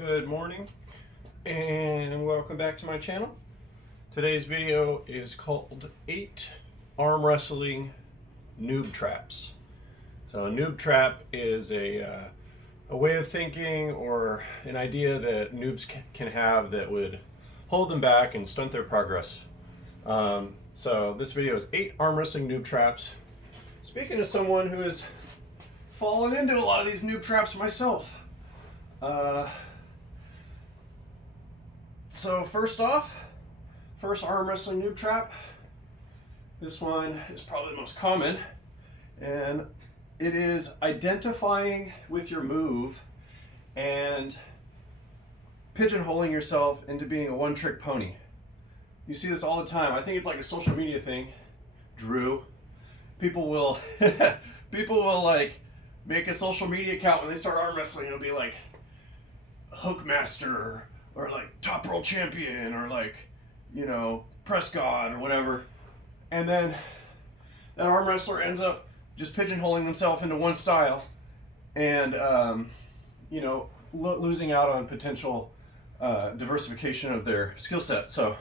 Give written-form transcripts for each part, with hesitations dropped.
Good morning and welcome back to my channel. Today's video is called 8 arm wrestling noob traps. So a noob trap is a way of thinking or an idea that noobs can have that would hold them back and stunt their progress. So this video is 8 arm wrestling noob traps. Speaking to someone who has fallen into a lot of these noob traps myself. So first off, first arm wrestling noob trap. This one is probably the most common, and it is identifying with your move and pigeonholing yourself into being a one-trick pony. You see this all the time. I think it's like a social media thing, Drew. People will like make a social media account when they start arm wrestling. It'll be like Hookmaster or like Top World Champion or like, you know, Press God or whatever. And then that arm wrestler ends up just pigeonholing themselves into one style and, you know, losing out on potential diversification of their skill set. So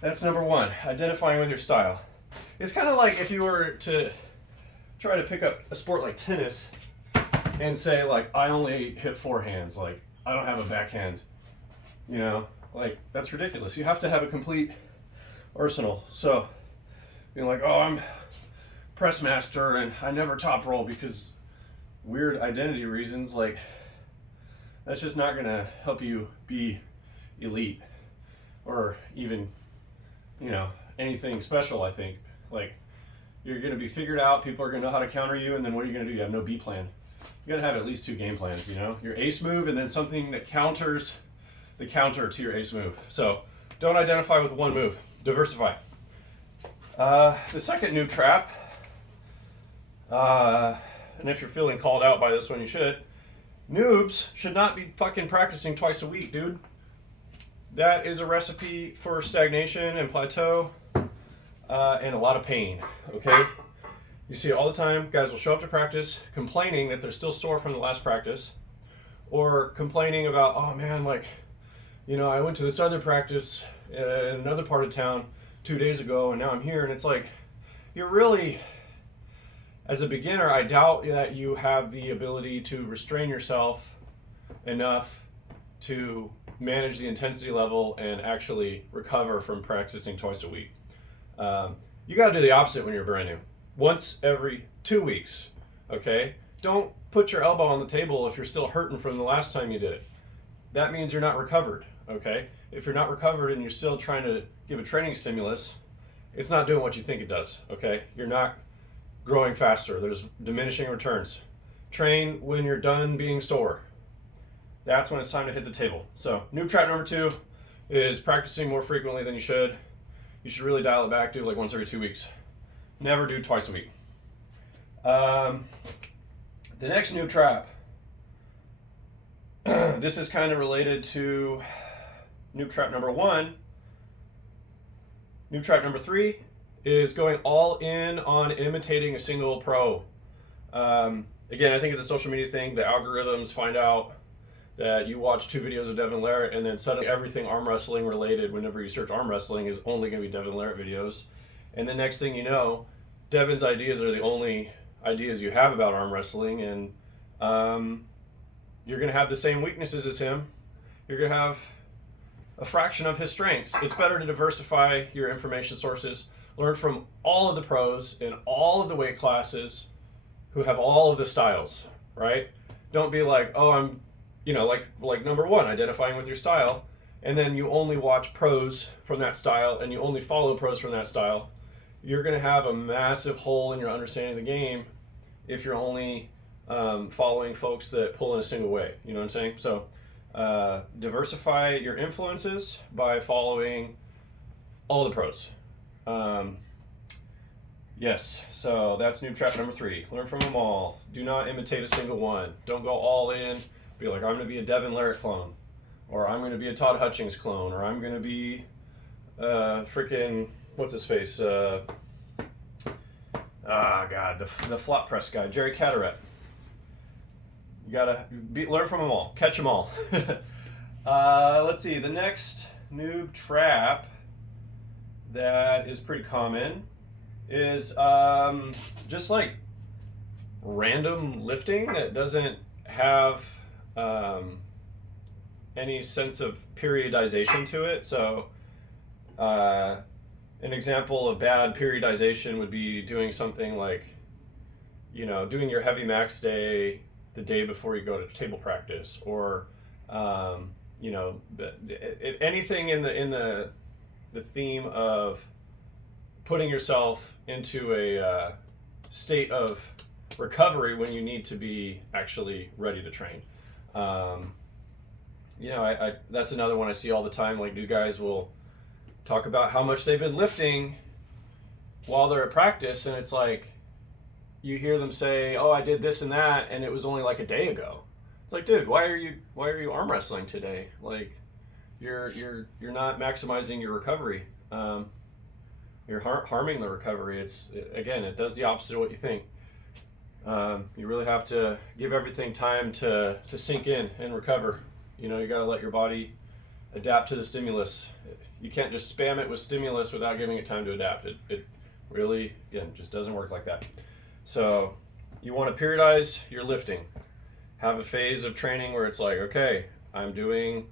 that's number one, identifying with your style. It's kind of like if you were to try to pick up a sport like tennis and say, like, I only hit forehands, like, I don't have a backhand. You know, like, that's ridiculous. You have to have a complete arsenal. So, you're like, oh, I'm press master and I never top roll because weird identity reasons. Like, that's just not going to help you be elite or even, you know, anything special, I think. Like, you're going to be figured out, people are going to know how to counter you, and then what are you going to do? You have no B plan. You got to have at least 2 game plans, you know? Your ace move and then something that counters the counter to your ace move. So don't identify with one move. Diversify. The second noob trap, and if you're feeling called out by this one, you should. Noobs should not be fucking practicing twice a week, dude. That is a recipe for stagnation and plateau and a lot of pain, okay? You see it all the time. Guys will show up to practice complaining that they're still sore from the last practice, or complaining about, oh man, like, you know, I went to this other practice in another part of town 2 days ago and now I'm here. And it's like, you're really, as a beginner, I doubt that you have the ability to restrain yourself enough to manage the intensity level and actually recover from practicing twice a week. You got to do the opposite when you're brand new. Once every 2 weeks, okay? Don't put your elbow on the table if you're still hurting from the last time you did it. That means you're not recovered, okay? If you're not recovered and you're still trying to give a training stimulus, it's not doing what you think it does, okay? You're not growing faster. There's diminishing returns. Train when you're done being sore. That's when it's time to hit the table. So, noob trap number 2 is practicing more frequently than you should. You should really dial it back, do like once every 2 weeks. Never do twice a week. The next noob trap, this is kind of related to noob trap number 1. Noob trap number 3 is going all in on imitating a single pro. Again, I think it's a social media thing. The algorithms find out that you watch 2 videos of Devin Larratt and then suddenly everything arm wrestling related, whenever you search arm wrestling, is only going to be Devin Larratt videos. And the next thing you know, Devin's ideas are the only ideas you have about arm wrestling, and you're going to have the same weaknesses as him. You're going to have a fraction of his strengths. It's better to diversify your information sources. Learn from all of the pros in all of the weight classes who have all of the styles, right? Don't be like, oh, I'm, you know, like number 1, identifying with your style, and then you only watch pros from that style and you only follow pros from that style. You're going to have a massive hole in your understanding of the game if you're only following folks that pull in a single way. You know what I'm saying? So diversify your influences by following all the pros. Yes, so that's noob trap number 3. Learn from them all. Do not imitate a single one. Don't go all in. Be like, I'm going to be a Devin Larratt clone, or I'm going to be a Todd Hutchings clone, or I'm going to be freaking, what's his face? God, the flop press guy, Jerry Caderet. You gotta learn from them all, catch them all. Let's see, the next noob trap that is pretty common is just like random lifting that doesn't have any sense of periodization to it. So an example of bad periodization would be doing something like, you know, doing your heavy max day the day before you go to table practice, or you know, anything in the theme of putting yourself into a state of recovery when you need to be actually ready to train. You know, I that's another one I see all the time. Like, new guys will talk about how much they've been lifting while they're at practice, and it's like you hear them say, "Oh, I did this and that, and it was only like a day ago." It's like, dude, why are you arm wrestling today? Like, you're not maximizing your recovery. You're harming the recovery. Again, it does the opposite of what you think. You really have to give everything time to sink in and recover. You know, you got to let your body adapt to the stimulus. You can't just spam it with stimulus without giving it time to adapt. It really, again, just doesn't work like that. So you want to periodize your lifting. Have a phase of training where it's like, okay, I'm doing,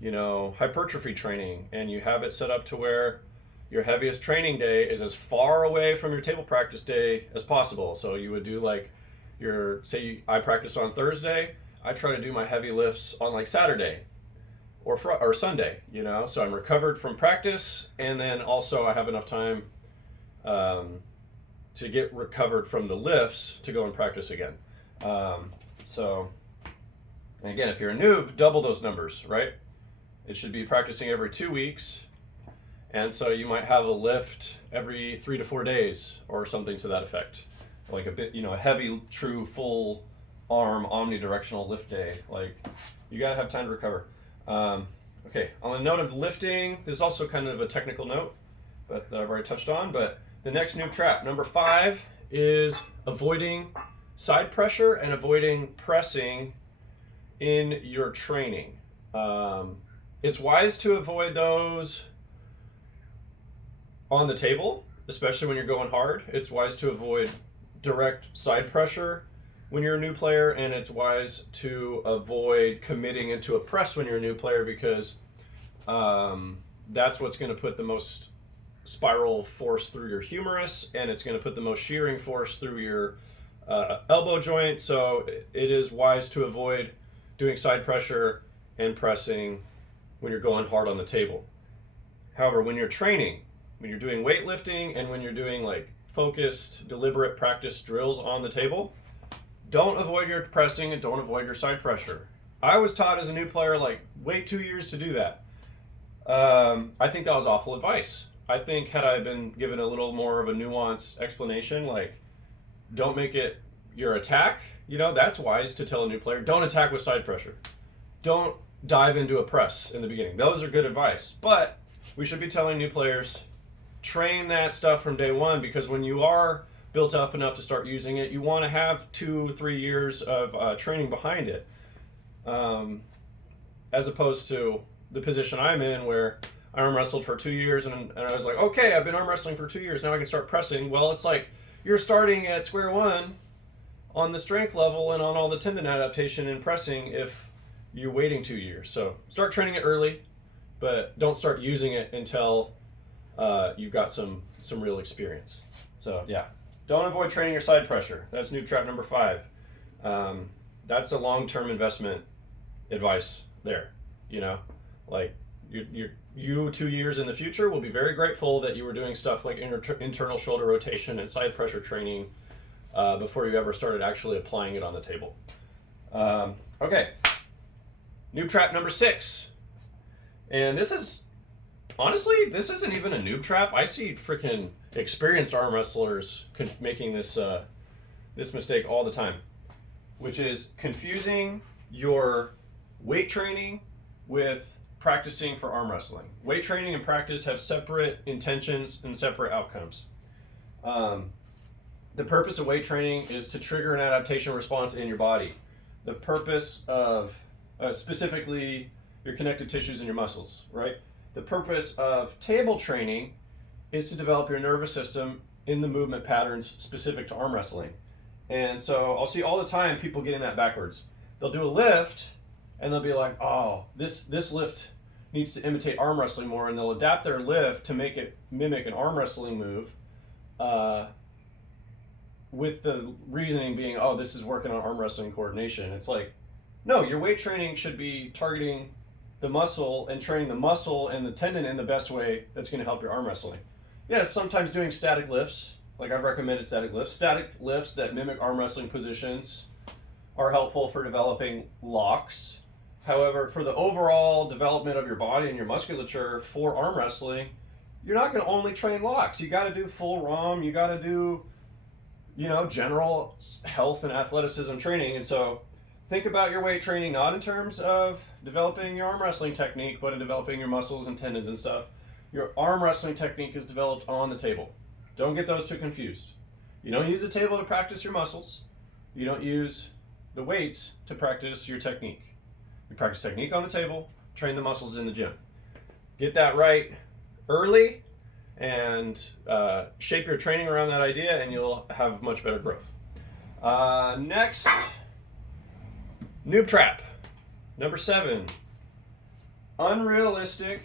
you know, hypertrophy training, and you have it set up to where your heaviest training day is as far away from your table practice day as possible. So you would do like I practice on Thursday, I try to do my heavy lifts on like Saturday or Sunday, you know, so I'm recovered from practice, and then also I have enough time to get recovered from the lifts to go and practice again. So, and again, if you're a noob, double those numbers, right? It should be practicing every 2 weeks. And so you might have a lift every 3 to 4 days or something to that effect. Like a bit, you know, a heavy, true, full arm omnidirectional lift day. Like, you gotta have time to recover. Okay, on the note of lifting, this is also kind of a technical note, but that I've already touched on. But the next noob trap, number 5, is avoiding side pressure and avoiding pressing in your training. It's wise to avoid those on the table, especially when you're going hard. It's wise to avoid direct side pressure when you're a new player, and it's wise to avoid committing into a press when you're a new player, because that's what's going to put the most spiral force through your humerus, and it's going to put the most shearing force through your elbow joint. So it is wise to avoid doing side pressure and pressing when you're going hard on the table. However, when you're training, when you're doing weightlifting, and when you're doing like focused, deliberate practice drills on the table, don't avoid your pressing and don't avoid your side pressure. I was taught as a new player, like, wait 2 years to do that. I think that was awful advice. I think had I been given a little more of a nuanced explanation, like, don't make it your attack, you know, that's wise to tell a new player. Don't attack with side pressure. Don't dive into a press in the beginning. Those are good advice. But we should be telling new players, train that stuff from day one, because when you are built up enough to start using it, you want to have 2-3 years of training behind it, as opposed to the position I'm in, where I arm wrestled for 2 years, and I was like, okay, I've been arm wrestling for 2 years, now I can start pressing. Well, it's like you're starting at square one on the strength level and on all the tendon adaptation and pressing if you're waiting 2 years. So start training it early, but don't start using it until you've got some real experience. So yeah, don't avoid training your side pressure. That's noob trap number 5. That's a long-term investment advice there. You know, like you 2 years in the future will be very grateful that you were doing stuff like internal shoulder rotation and side pressure training before you ever started actually applying it on the table. Okay, noob trap number 6. And this is, honestly, this isn't even a noob trap. I see freaking experienced arm wrestlers making this mistake all the time, which is confusing your weight training with practicing for arm wrestling. Weight training and practice have separate intentions and separate outcomes. The purpose of weight training is to trigger an adaptation response in your body. the purpose of, specifically your connective tissues and your muscles, right? The purpose of table training is to develop your nervous system in the movement patterns specific to arm wrestling. And so I'll see all the time people getting that backwards. They'll do a lift and they'll be like, oh, this lift needs to imitate arm wrestling more, and they'll adapt their lift to make it mimic an arm wrestling move, with the reasoning being, oh, this is working on arm wrestling coordination. It's like, no, your weight training should be targeting the muscle and training the muscle and the tendon in the best way that's going to help your arm wrestling. Yeah, sometimes doing static lifts, like I've recommended static lifts. Static lifts that mimic arm wrestling positions are helpful for developing locks. However, for the overall development of your body and your musculature for arm wrestling, you're not going to only train locks. You got to do full ROM. You got to do, general health and athleticism training. And so think about your weight training not in terms of developing your arm wrestling technique, but in developing your muscles and tendons and stuff. Your arm wrestling technique is developed on the table. Don't get those two confused. You don't use the table to practice your muscles. You don't use the weights to practice your technique. You practice technique on the table, train the muscles in the gym. Get that right early and shape your training around that idea, and you'll have much better growth. Next, noob trap. Number 7, unrealistic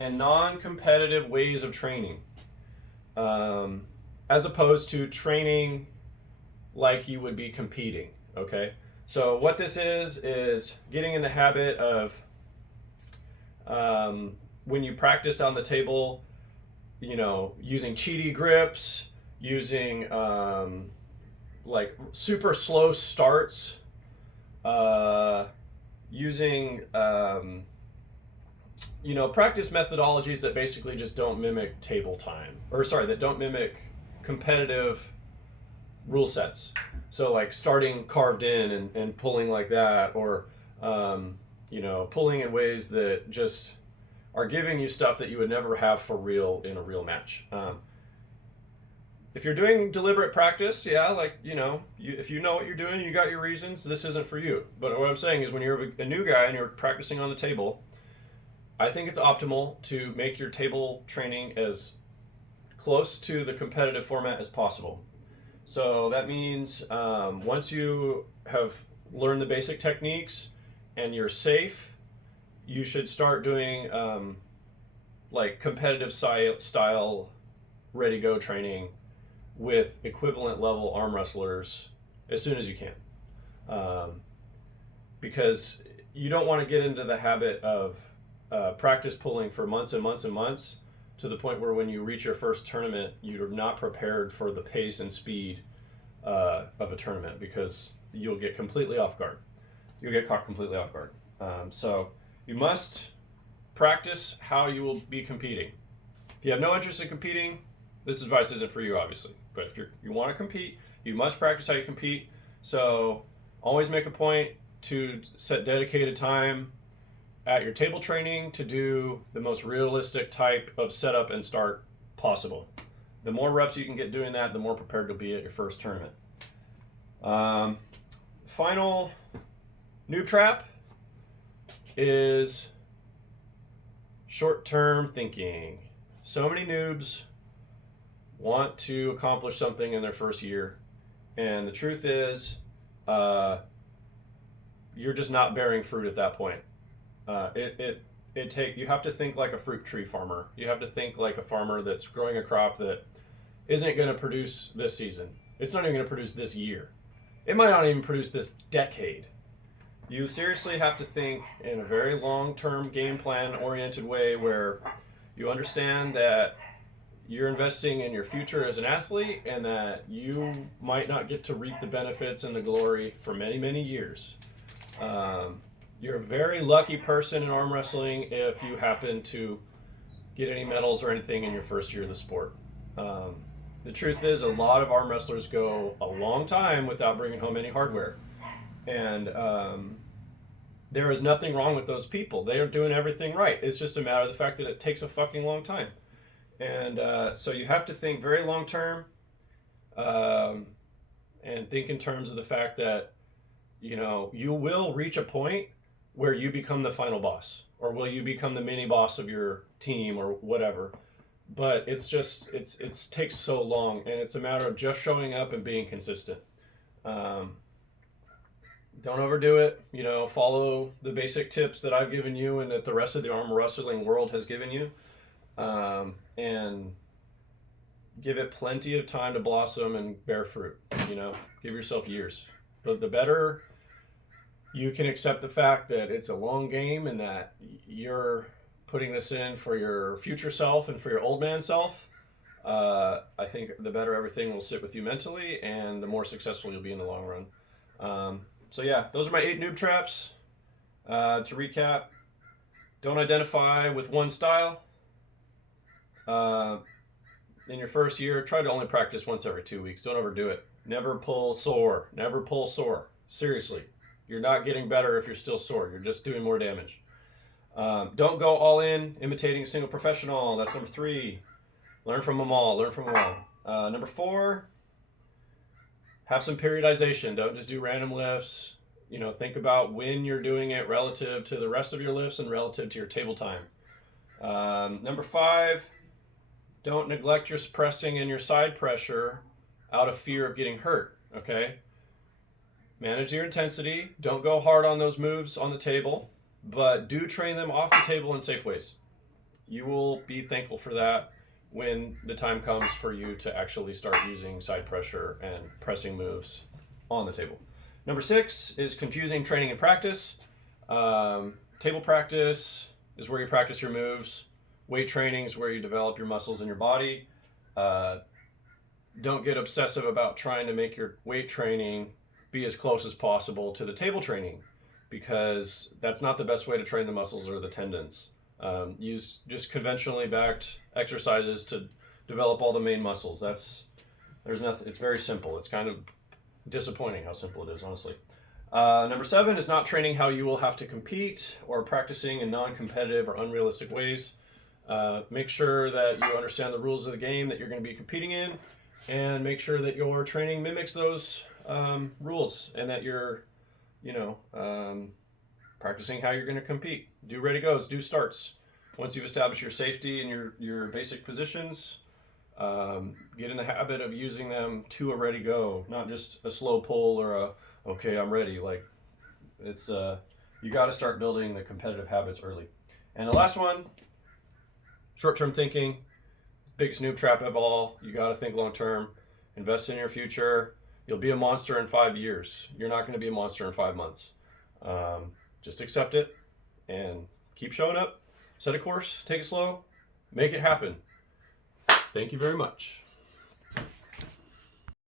and non-competitive ways of training, as opposed to training like you would be competing, okay? So what this is getting in the habit of, when you practice on the table, using cheaty grips, using like super slow starts, using practice methodologies that basically just don't mimic table time, that don't mimic competitive rule sets. So like starting carved in and pulling like that, or pulling in ways that just are giving you stuff that you would never have for real in a real match. If you're doing deliberate practice, if you know what you're doing, you got your reasons, this isn't for you. But what I'm saying is, when you're a new guy and you're practicing on the table, I think it's optimal to make your table training as close to the competitive format as possible. So that means once you have learned the basic techniques and you're safe, you should start doing like competitive style ready-go training with equivalent level arm wrestlers as soon as you can. Because you don't want to get into the habit of practice pulling for months and months and months, to the point where when you reach your first tournament, you're not prepared for the pace and speed of a tournament, because you'll get completely off guard. You'll get caught completely off guard. So you must practice how you will be competing. If you have no interest in competing, this advice isn't for you, obviously. But if you want to compete, you must practice how you compete. So always make a point to set dedicated time at your table training to do the most realistic type of setup and start possible. The more reps you can get doing that, the more prepared you'll be at your first tournament. Final noob trap is short-term thinking. So many noobs want to accomplish something in their first year, and the truth is, you're just not bearing fruit at that point. You have to think like a fruit tree farmer. You have to think like a farmer that's growing a crop that isn't going to produce this season. It's not even going to produce this year. It might not even produce this decade. You seriously have to think in a very long-term game plan oriented way, where you understand that you're investing in your future as an athlete, and that you might not get to reap the benefits and the glory for many, many years. You're a very lucky person in arm wrestling if you happen to get any medals or anything in your first year of the sport. The truth is, a lot of arm wrestlers go a long time without bringing home any hardware. And there is nothing wrong with those people. They are doing everything right. It's just a matter of the fact that it takes a fucking long time. And so you have to think very long term, and think in terms of the fact that you know, you will reach a point where you become the final boss, or will you become the mini boss of your team or whatever. But it's just it's takes so long, and it's a matter of just showing up and being consistent. Um, don't overdo it. You know, follow the basic tips that I've given you and that the rest of the arm wrestling world has given you, and give it plenty of time to blossom and bear fruit. You know, give yourself years. The better you can accept the fact that it's a long game and that you're putting this in for your future self and for your old man self, I think the better everything will sit with you mentally, and the more successful you'll be in the long run. So yeah, those are my 8 noob traps. To recap, don't identify with one style. In your first year, try to only practice once every 2 weeks. Don't overdo it. Never pull sore. Never pull sore. Seriously. You're not getting better if you're still sore. You're just doing more damage. Don't go all in imitating a single professional. That's number 3. Learn from them all. Learn from them all. Number 4, have some periodization. Don't just do random lifts. You know, think about when you're doing it relative to the rest of your lifts and relative to your table time. Number 5, don't neglect your pressing and your side pressure out of fear of getting hurt, okay? Manage your intensity. Don't go hard on those moves on the table, but do train them off the table in safe ways. You will be thankful for that when the time comes for you to actually start using side pressure and pressing moves on the table. Number 6 is confusing training and practice. Table practice is where you practice your moves. Weight training is where you develop your muscles in your body. Don't get obsessive about trying to make your weight training be as close as possible to the table training, because that's not the best way to train the muscles or the tendons. Use just conventionally backed exercises to develop all the main muscles. There's nothing. It's very simple. It's kind of disappointing how simple it is, honestly. Number 7 is not training how you will have to compete or practicing in non-competitive or unrealistic ways. Make sure that you understand the rules of the game that you're going to be competing in, and make sure that your training mimics those rules, and that you're, practicing how you're going to compete. Do ready goes, do starts. Once you've established your safety and your basic positions, get in the habit of using them to a ready go, not just a slow pull or a okay, I'm ready. Like, it's you got to start building the competitive habits early. And the last one, short-term thinking, biggest noob trap of all. You got to think long-term. Invest in your future. You'll be a monster in 5 years. You're not going to be a monster in 5 months. Just accept it and keep showing up. Set a course, take it slow, make it happen. Thank you very much.